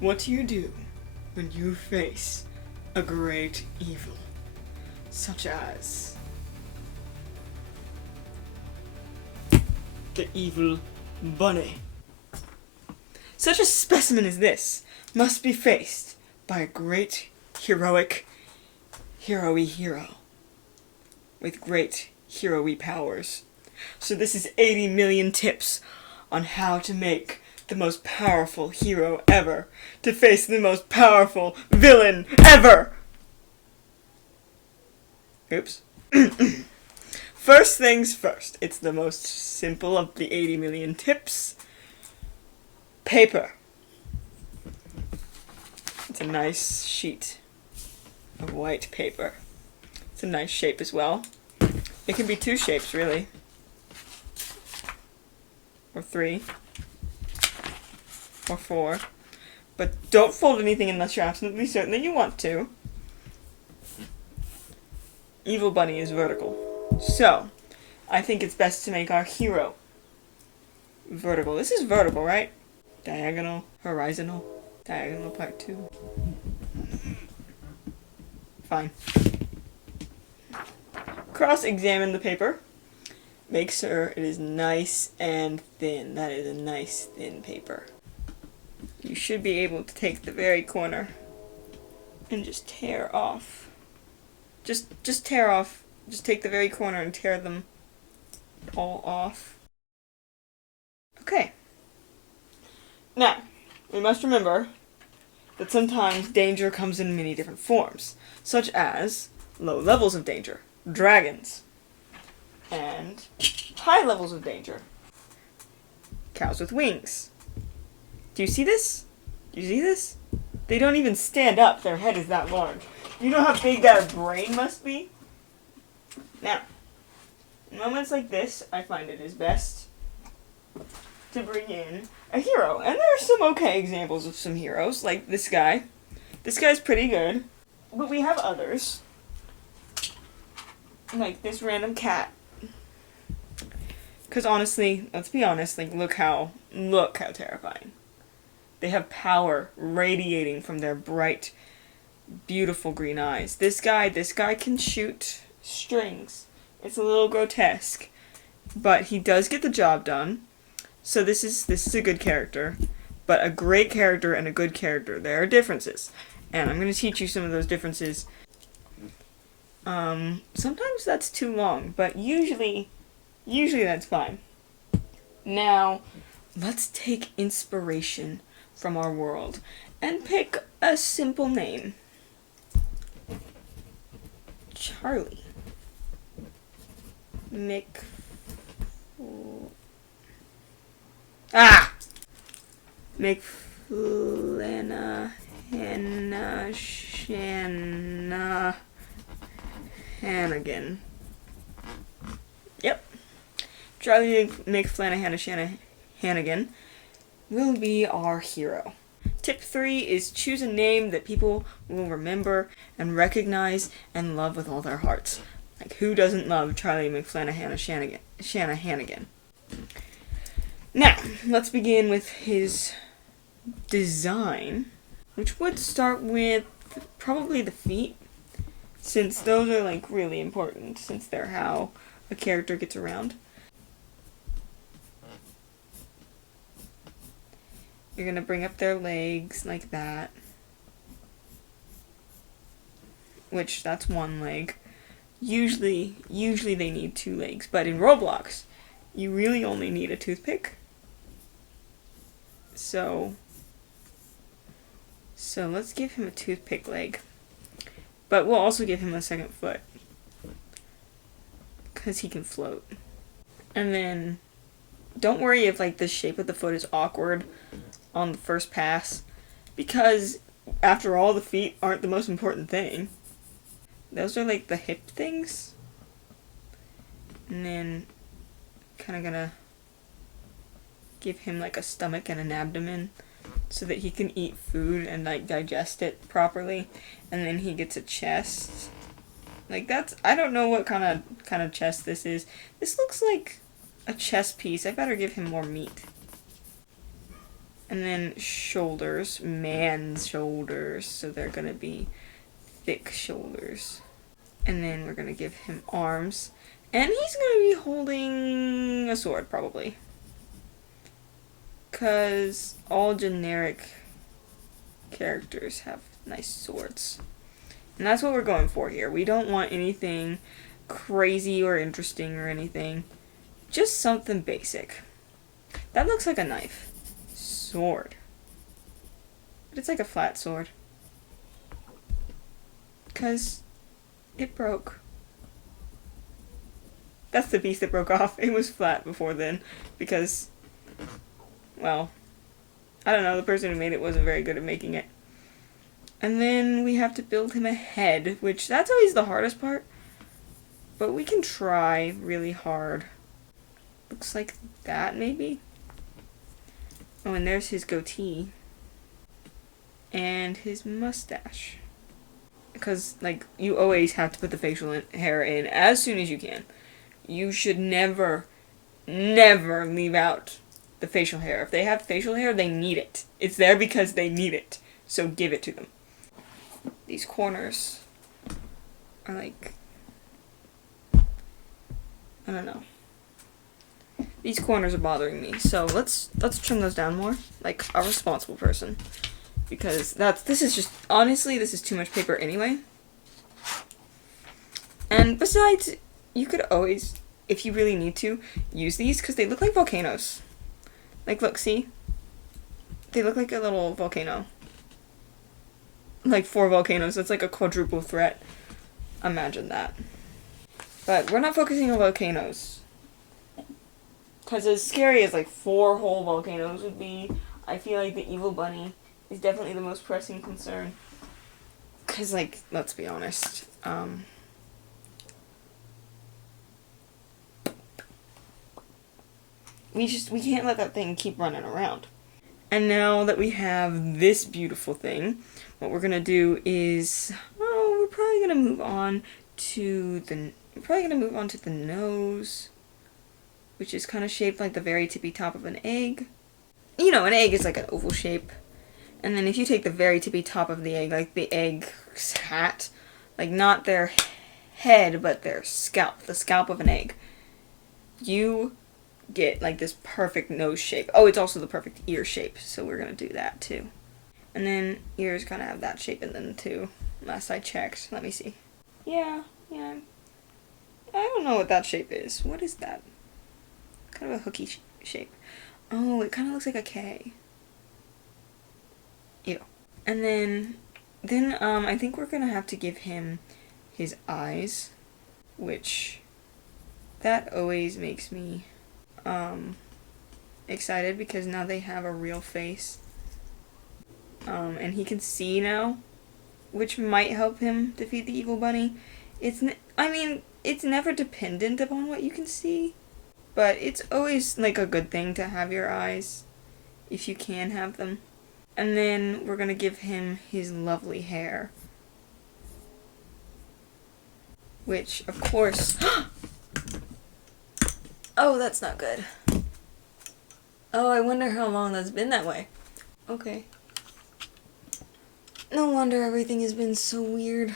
What do you do when you face a great evil, such as the evil bunny? Such a specimen as this must be faced by a great heroic hero-y hero with great hero-y powers. So this is 80 million tips on how to make the most powerful hero ever to face the most powerful villain ever. Oops. First things first. It's the most simple of the 80 million tips. Paper. It's a nice sheet of white paper. It's a nice shape as well. It can be two shapes, really. Or three. Or four. But don't fold anything unless you're absolutely certain that you want to. Evil Bunny is vertical. So, I think it's best to make our hero vertical. This is vertical, right? Diagonal, horizontal, diagonal part 2. Fine. Cross-examine the paper. Make sure it is nice and thin. That is a nice thin paper. You should be able to take the very corner and just tear off. Just tear off. Just take the very corner and tear them all off. Okay. Now, we must remember that sometimes danger comes in many different forms, such as low levels of danger, dragons, and high levels of danger, cows with wings. Do you see this? Do you see this? They don't even stand up. Their head is that large. You know how big their brain must be? Now, in moments like this, I find it is best to bring in a hero. And there are some okay examples of some heroes, like this guy. This guy's pretty good. But we have others. Like this random cat. Because honestly, let's be honest, like look how terrifying. They have power radiating from their bright, beautiful green eyes. This guy can shoot strings. It's a little grotesque, but he does get the job done. So this is a good character, but a great character and a good character, there are differences, and I'm going to teach you some of those differences. Sometimes that's too long, but usually that's fine. Now, let's take inspiration from our world and pick a simple name. Charlie. McFlanahan-Hannigan. Yep. Charlie McFlanahan-Hannigan will be our hero. Tip 3 is choose a name that people will remember and recognize and love with all their hearts. Like, who doesn't love Charlie McFlanahan-Hannigan? Now, let's begin with his design, which would start with probably the feet, since those are, like, really important, since they're how a character gets around. You're gonna bring up their legs like that, which that's one leg. Usually they need 2 legs, but in Roblox, you really only need a toothpick. So let's give him a toothpick leg, but we'll also give him a second foot, because he can float. And then, don't worry if like the shape of the foot is awkward on the first pass, because after all, the feet aren't the most important thing. Those are like the hip things. And then kind of gonna give him like a stomach and an abdomen so that he can eat food and like digest it properly. And then he gets a chest. Like I don't know what kind of chest this is. This looks like a chess piece. I better give him more meat. And then shoulders, man's shoulders, so they're gonna be thick shoulders. And then we're gonna give him arms, and he's gonna be holding a sword, probably. 'Cause all generic characters have nice swords. And that's what we're going for here. We don't want anything crazy or interesting or anything. Just something basic. That looks like a knife. Sword. But it's like a flat sword. 'Cause it broke. That's the piece that broke off. It was flat before then. Because, well, I don't know, the person who made it wasn't very good at making it. And then we have to build him a head, which that's always the hardest part. But we can try really hard. Looks like that, maybe? Oh, and there's his goatee. And his mustache. Because, like, you always have to put the facial hair in as soon as you can. You should never, never leave out the facial hair. If they have facial hair, they need it. It's there because they need it. So give it to them. These corners are like, I don't know. These corners are bothering me. So let's trim those down more, like a responsible person. Because this is just, honestly, this is too much paper anyway. And besides, you could always, if you really need to, use these because they look like volcanoes. Like, look, see? They look like a little volcano. Like 4 volcanoes. That's like a quadruple threat. Imagine that. But we're not focusing on volcanoes. Because as scary as like 4 whole volcanoes would be, I feel like the evil bunny is definitely the most pressing concern. Because, like, let's be honest. We can't let that thing keep running around. And now that we have this beautiful thing, what we're gonna do is, we're probably gonna move on to the nose, which is kind of shaped like the very tippy top of an egg. You know, an egg is like an oval shape. And then if you take the very tippy top of the egg, like the egg's hat, like not their head, but their scalp, the scalp of an egg, you get like this perfect nose shape. Oh, it's also the perfect ear shape, so we're gonna do that too. And then ears kind of have that shape in them too, last I checked. Let me see. Yeah. I don't know what that shape is. What is that? Kind of a hooky shape. Oh, it kind of looks like a K. Ew. And then I think we're gonna have to give him his eyes, which that always makes me excited because now they have a real face. And he can see now, which might help him defeat the evil bunny. It's never dependent upon what you can see, but it's always like a good thing to have your eyes if you can have them. And then we're gonna give him his lovely hair, which of course oh, that's not good. Oh, I wonder how long that's been that way. Okay. No wonder everything has been so weird.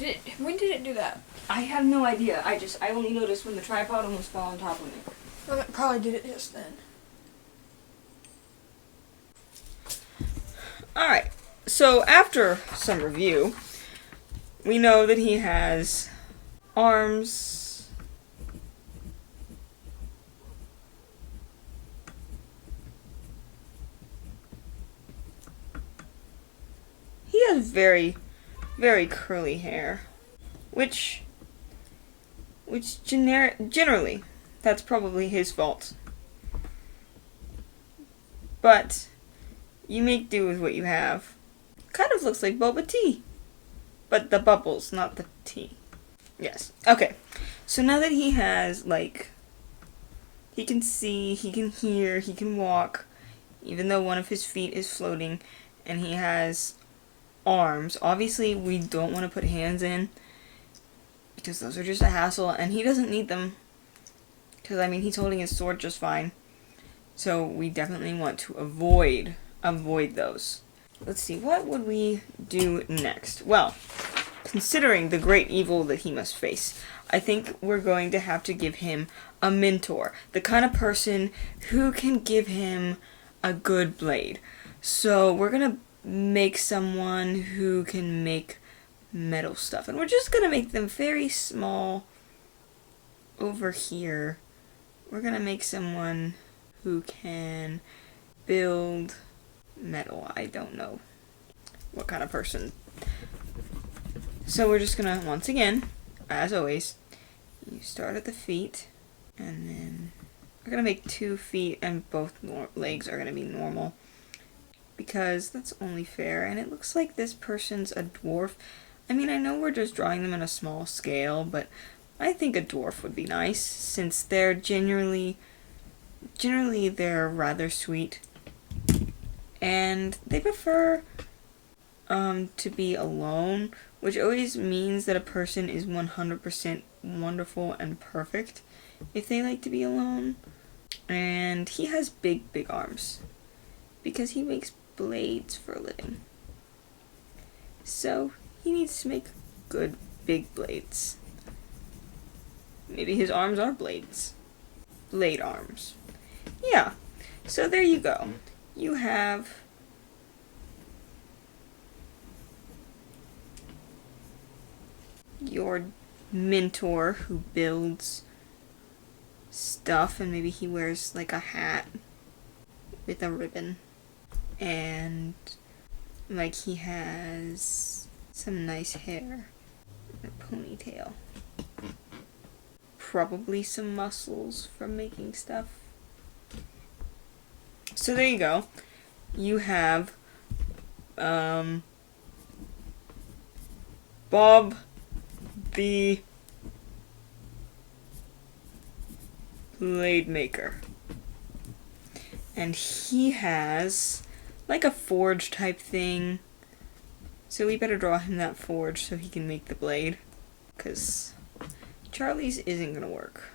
Yeah, when did it do that? I have no idea. I only noticed when the tripod almost fell on top of me. Well, it probably did it just then. Alright, so after some review, we know that he has arms, he has very, very curly hair, which generally, that's probably his fault. But you make do with what you have. Kind of looks like boba tea. But the bubbles, not the tea. Yes. Okay. So now that he has, like, he can see, he can hear, he can walk, even though one of his feet is floating and he has arms. Obviously, we don't want to put hands in because those are just a hassle, and he doesn't need them because, I mean, he's holding his sword just fine. So we definitely want to avoid those. Let's see, what would we do next? Well, considering the great evil that he must face, I think we're going to have to give him a mentor. The kind of person who can give him a good blade. So we're going to make someone who can make metal stuff. And we're just going to make them very small over here. We're going to make someone who can build metal. I don't know what kind of person. So we're just gonna, once again, as always, you start at the feet, and then we're gonna make 2 feet and both legs are gonna be normal because that's only fair. And it looks like this person's a dwarf. I mean, I know we're just drawing them in a small scale, but I think a dwarf would be nice since they're generally they're rather sweet. And they prefer to be alone, which always means that a person is 100% wonderful and perfect if they like to be alone. And he has big arms because he makes blades for a living. So he needs to make good big blades. Maybe his arms are blades. Blade arms. Yeah, so there you go. You have your mentor who builds stuff, and maybe he wears like a hat with a ribbon, and like he has some nice hair, a ponytail, probably some muscles from making stuff. So there you go. You have Bob the Blade Maker. And he has like a forge type thing. So we better draw him that forge so he can make the blade. Because Charlie's isn't going to work.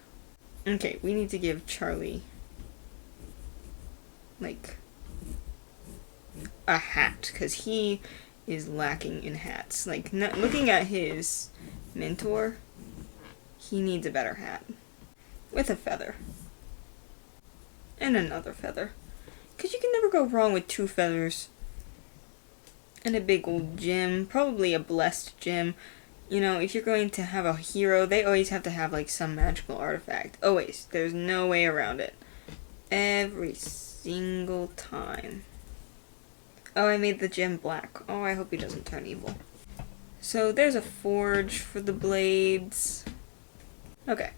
Okay, we need to give Charlie like a hat, because he is lacking in hats. Like, looking at his mentor, he needs a better hat with a feather and another feather, because you can never go wrong with 2 feathers and a big old gem, probably a blessed gem. You know, if you're going to have a hero, they always have to have like some magical artifact. Always. There's no way around it. Every single time. Oh, I made the gem black. Oh, I hope he doesn't turn evil. So there's a forge for the blades. Okay.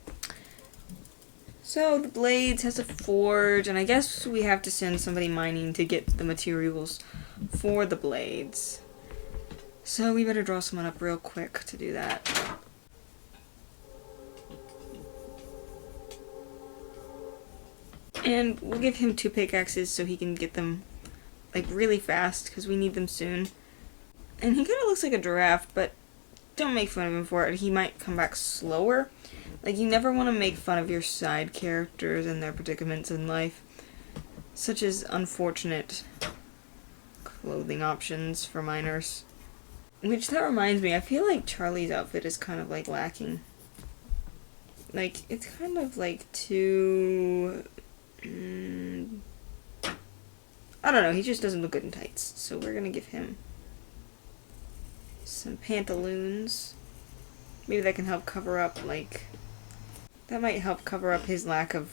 So the blades has a forge, and I guess we have to send somebody mining to get the materials for the blades. So we better draw someone up real quick to do that. And we'll give him 2 pickaxes so he can get them like really fast, because we need them soon. And he kind of looks like a giraffe, but don't make fun of him for it. He might come back slower. Like, you never want to make fun of your side characters and their predicaments in life, such as unfortunate clothing options for miners. Which, that reminds me, I feel like Charlie's outfit is kind of like lacking. Like, it's kind of like too... I don't know, he just doesn't look good in tights. So we're gonna give him some pantaloons. Maybe that can help cover up, like... That might help cover up his lack of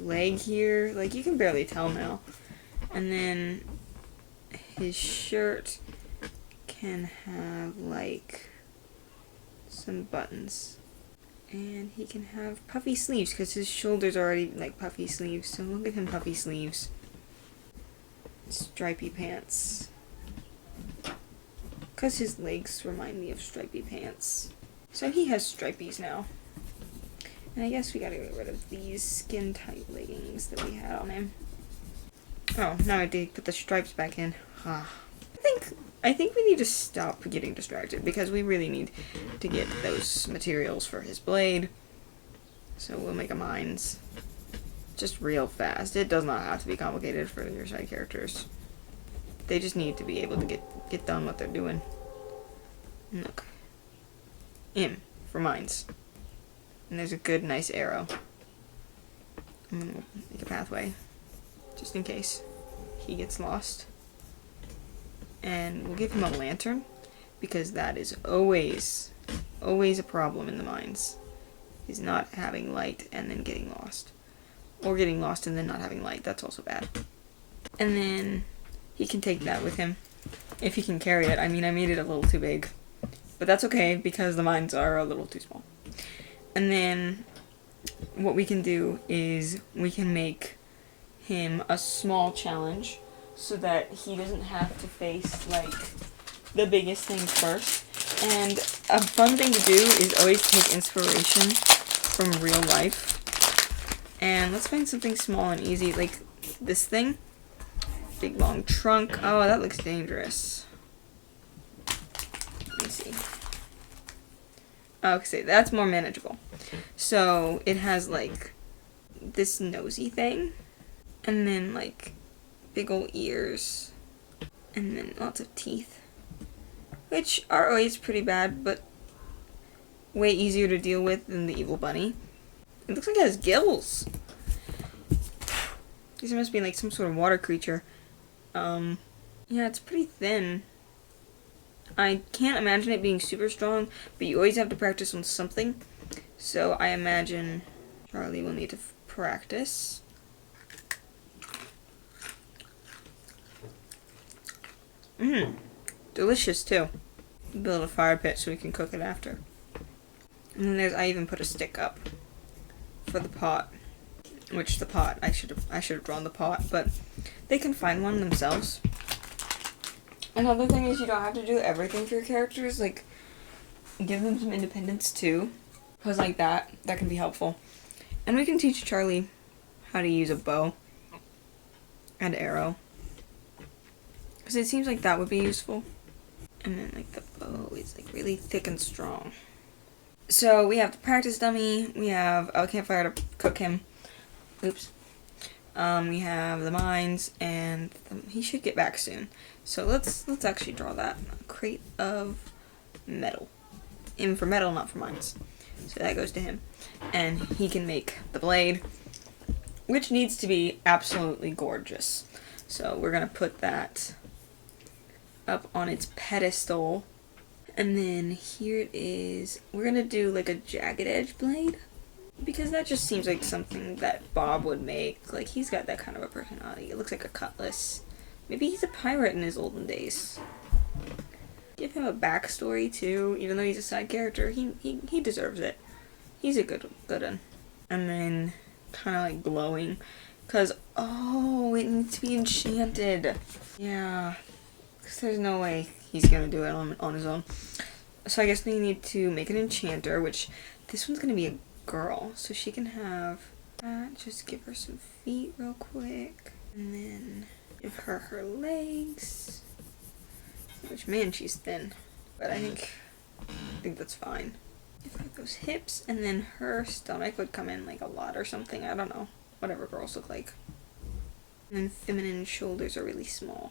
leg here. Like, you can barely tell now. And then his shirt can have, like, some buttons. And he can have puffy sleeves, because his shoulders are already, like, puffy sleeves. So we'll give him puffy sleeves. Stripy pants. Because his legs remind me of stripy pants. So he has stripies now. And I guess we gotta get rid of these skin-tight leggings that we had on him. Oh, now I have to put the stripes back in. I think we need to stop getting distracted because we really need to get those materials for his blade. So we'll make a mines just real fast. It does not have to be complicated for your side characters. They just need to be able to get done what they're doing. Look. M for mines. And there's a good, nice arrow. And then we'll make a pathway. Just in case he gets lost. And we'll give him a lantern. Because that is always a problem in the mines. Is not having light and then getting lost. Or getting lost and then not having light. That's also bad. And then he can take that with him. If he can carry it. I mean, I made it a little too big. But that's okay because the mines are a little too small. And then what we can do is we can make him a small challenge so that he doesn't have to face like the biggest things first. And a fun thing to do is always take inspiration from real life. And let's find something small and easy like this thing. Big long trunk. Oh, that looks dangerous. Let me see. Okay, that's more manageable. So it has like this nosy thing, and then like big old ears, and then lots of teeth, which are always pretty bad, but way easier to deal with than the evil bunny. It looks like it has gills. These must be like some sort of water creature. Yeah, it's pretty thin. I can't imagine it being super strong, but you always have to practice on something. So I imagine Charlie will need to practice. Delicious too. Build a fire pit so we can cook it after. And then I even put a stick up for the pot. Which the pot, I should have drawn the pot, but they can find one themselves. Another thing is you don't have to do everything for your characters, like, give them some independence too, because like that can be helpful. And we can teach Charlie how to use a bow and arrow, because it seems like that would be useful. And then like the bow is like really thick and strong. So we have the practice dummy, we have a campfire to cook him. Oops. We have the mines, and he should get back soon. So let's actually draw that. A crate of metal. In for metal, not for mines. So that goes to him. And he can make the blade, which needs to be absolutely gorgeous. So we're going to put that up on its pedestal. And then here it is. We're going to do like a jagged edge blade. Because that just seems like something that Bob would make. Like, he's got that kind of a personality. It looks like a cutlass. Maybe he's a pirate in his olden days. Give him a backstory, too. Even though he's a side character, he deserves it. He's a good one. And then, kind of like glowing. Because, oh, it needs to be enchanted. Yeah. Because there's no way he's going to do it on his own. So I guess we need to make an enchanter, which this one's going to be a girl, so she can have that. Just give her some feet real quick, and then give her her legs, which, man, she's thin, but I think that's fine. Give her those hips, and then her stomach would come in like a lot or something. I don't know, whatever girls look like. And then feminine shoulders are really small,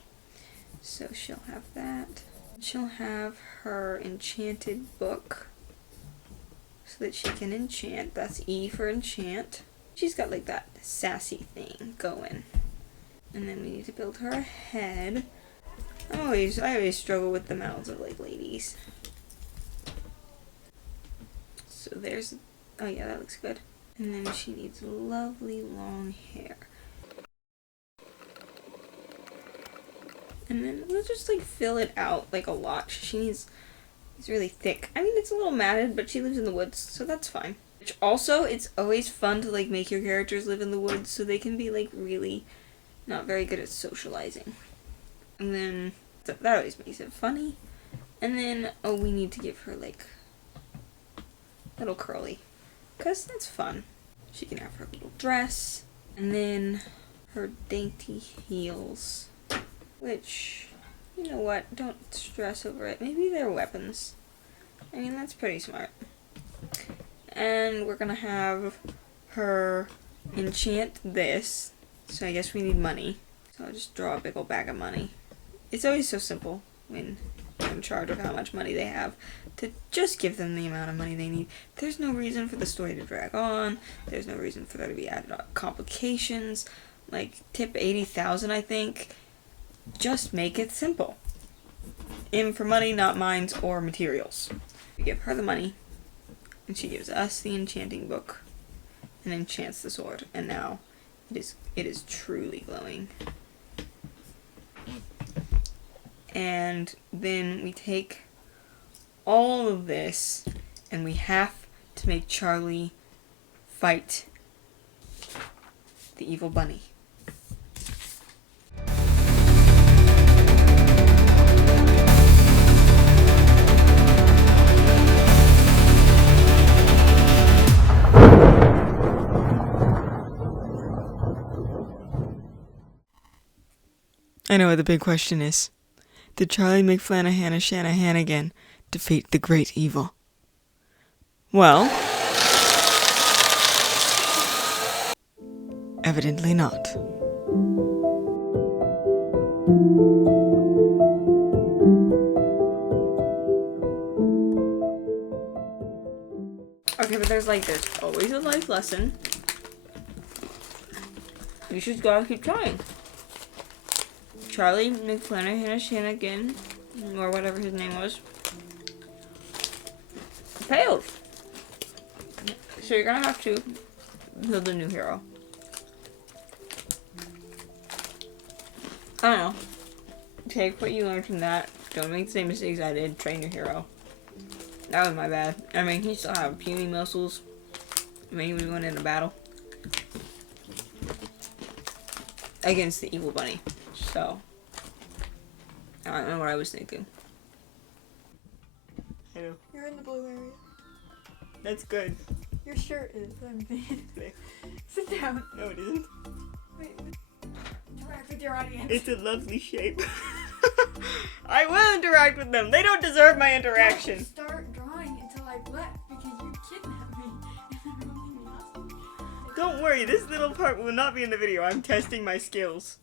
so she'll have that. She'll have her enchanted book so that she can enchant. That's E for enchant. She's got like that sassy thing going. And then we need to build her a head. I always struggle with the mouths of like ladies. So there's, oh yeah, that looks good. And then she needs lovely long hair. And then we'll just like fill it out like a lot. It's really thick. I mean, it's a little matted, but she lives in the woods, so that's fine. Which also, it's always fun to like make your characters live in the woods so they can be like really not very good at socializing. And then that always makes it funny. And then, oh, we need to give her like little curly, because that's fun. She can have her little dress, and then her dainty heels. Which, you know what, don't stress over it. Maybe they're weapons. I mean, that's pretty smart. And we're gonna have her enchant this. So I guess we need money. So I'll just draw a big old bag of money. It's always so simple when you're in charge of how much money they have to just give them the amount of money they need. There's no reason for the story to drag on. There's no reason for there to be added complications. Like, tip 80,000, I think. Just make it simple. In for money, not mines or materials. We give her the money, and she gives us the enchanting book and enchants the sword. And now it is truly glowing. And then we take all of this and we have to make Charlie fight the evil bunny. I know what the big question is. Did Charlie McFlanahan Shanahan defeat the great evil? Well, evidently not. Okay, but there's always a life lesson. You just gotta keep trying. Charlie McFlanahan or whatever his name was, failed. So you're gonna have to build a new hero. I don't know. Take what you learned from that. Don't make the same mistakes I did. Train your hero. That was my bad. I mean, he still had puny muscles. I mean, he was going into battle against the evil bunny. So, I don't know what I was thinking. Hello. You're in the blue area. That's good. Your shirt is. Sit down. No, it isn't. Wait. Interact with your audience. It's a lovely shape. I will interact with them. They don't deserve my interaction. Don't start drawing until I've left because you kidnapped me and then leave me hostage. Don't worry, this little part will not be in the video. I'm testing my skills.